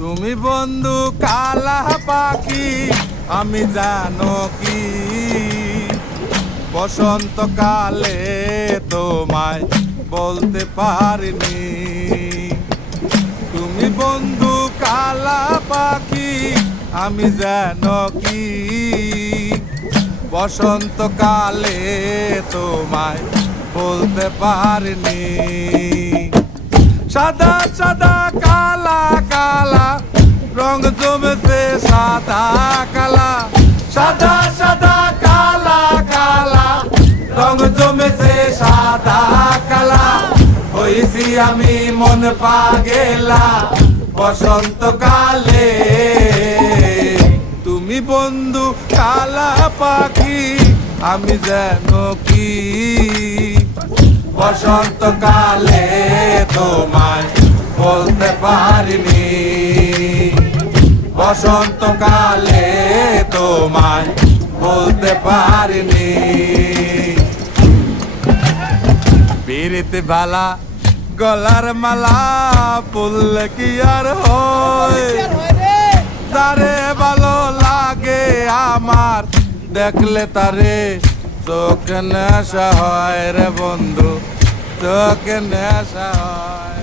তুমি বন্ধু কালা পাখি, আমি জানো কি বসন্তকালে তোমায় বলতে পারিনি। তুমি বন্ধু কালা পাখি, আমি জানো কি বসন্তকালে তোমায় বলতে পারিনি। সাদা সাদা কালা কালা রং জমেছে সাদা কালা, সাদা সাদা কালা কালা রং জমেছে সাদা কালা। হইছি আমি মন পাগেলা বসন্তকালে। তুমি বন্ধু কালা পাখি, আমি যেন কি বসন্তকালে তোমায় বলতে পারিনি। বসন্তকালে তোমায় বলতে পারিনি। পিরিত ভালা গলার মালা পড়লে কি আর হয়, তারে ভালো লাগে আমার দেখলে তারে চোখ নেশা হয় রে বন্ধু, চোখ নেশা হয়।